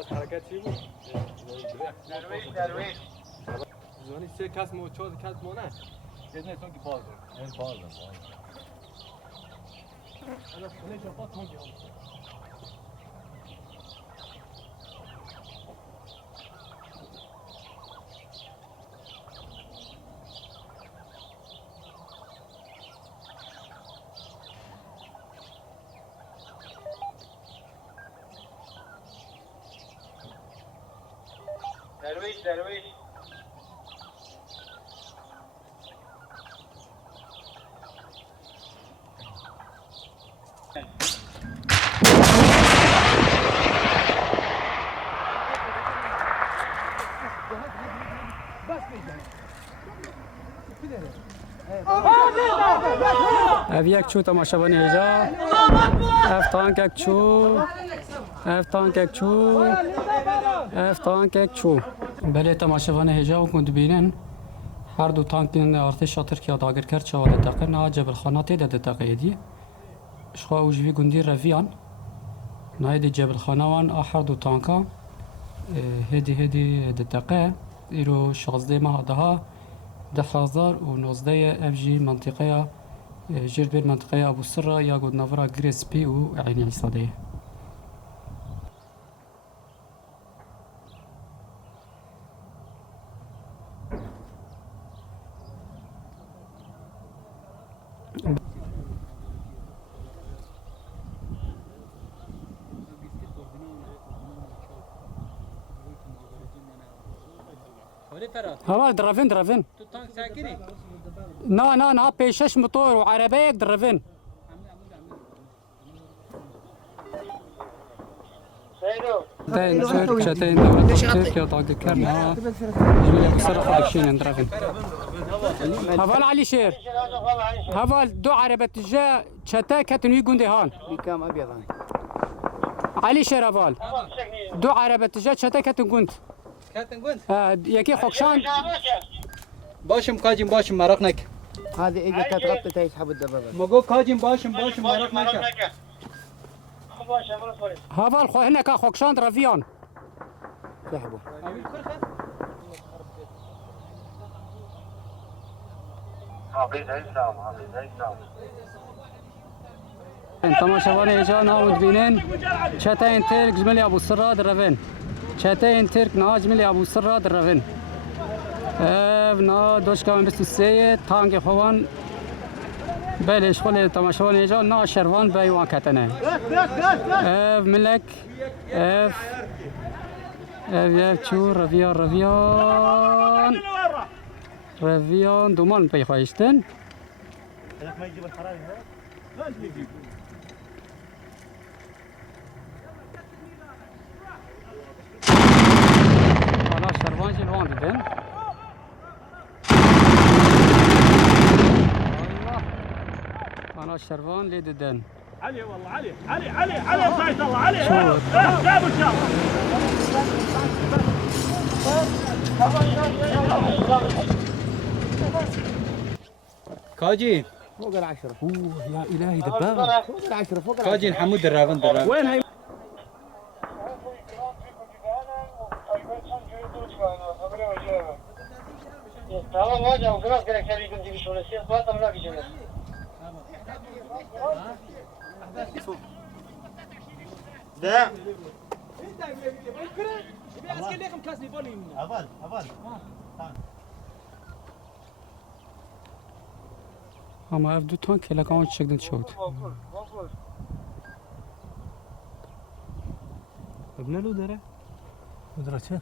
بس حرکت چی بود؟ درویش زمانی سه کس مو چهار کس مو نه یه نه تون که باز این باز انا خونه شفا تون که درویش اف یک چو تماشاوانی ایجا اف تانک یک چو اف تانک یک چو اف تانک یک چو بله تماشاوانی ایجا و کند بینن هر دو تانکین ارتش ترکیه داگر کرد چهار دقیقه نه جبل خاناتی ده دقیقه دی شخوا وجوی گندی رویان ناید جبل خانوان هر دو تانکا هدی دقیقه ایرو 16 ماه ده 1019 افجی منطقه جربیر منطقه ابو سره یا گود نورا گریسپی و عینی ایستاده هوا درافين تو تانک ساکنی؟ نا پیشش موتور و عربه یک درافين سيدو شتين دولة تركيا طاقة كرنا جميل ابو سره خدك شين درافين هفال علي شير هفال دو عربة تجا شتا كتنوي جندي هان بكام ابيض علي شير هفال دو عربة تجا شتا كتن جند کاتن گوند؟ یکی خوکشان باشم کاجیم باشم مرق نک هذه اجت تغطي تسحب الدبابه مگو کاجیم باشم مرق نک هفال خو هنا كا خوكشان درافيون سحبوا تماشاواني ايجا ناود بينين شتاين ترك جملي ابو سره درافين شتاين ترك نا جملي ابو سره درافين نا دوش كمان بس السيد تانك خوان بله شغل تماشاواني ايجا نا شروان بايوان كتنه ملك اف چو رویان دومان پی خواهشتن حالا شروان جلوان دیدن حالا شروان لی دیدن علي والله علي صايد الله علي جابوا ان شاء الله کاجی فوق العشرة يا الهي دبابه فوق العشرة فوق کاجی حمود درافن وين هي تمام واجه وخلاص قالك تبي كنت تجيب شغل السياسة ما طلعنا في جنة ده اما اف دو تانك لكان شكدن شوت ابن له داره مدرسه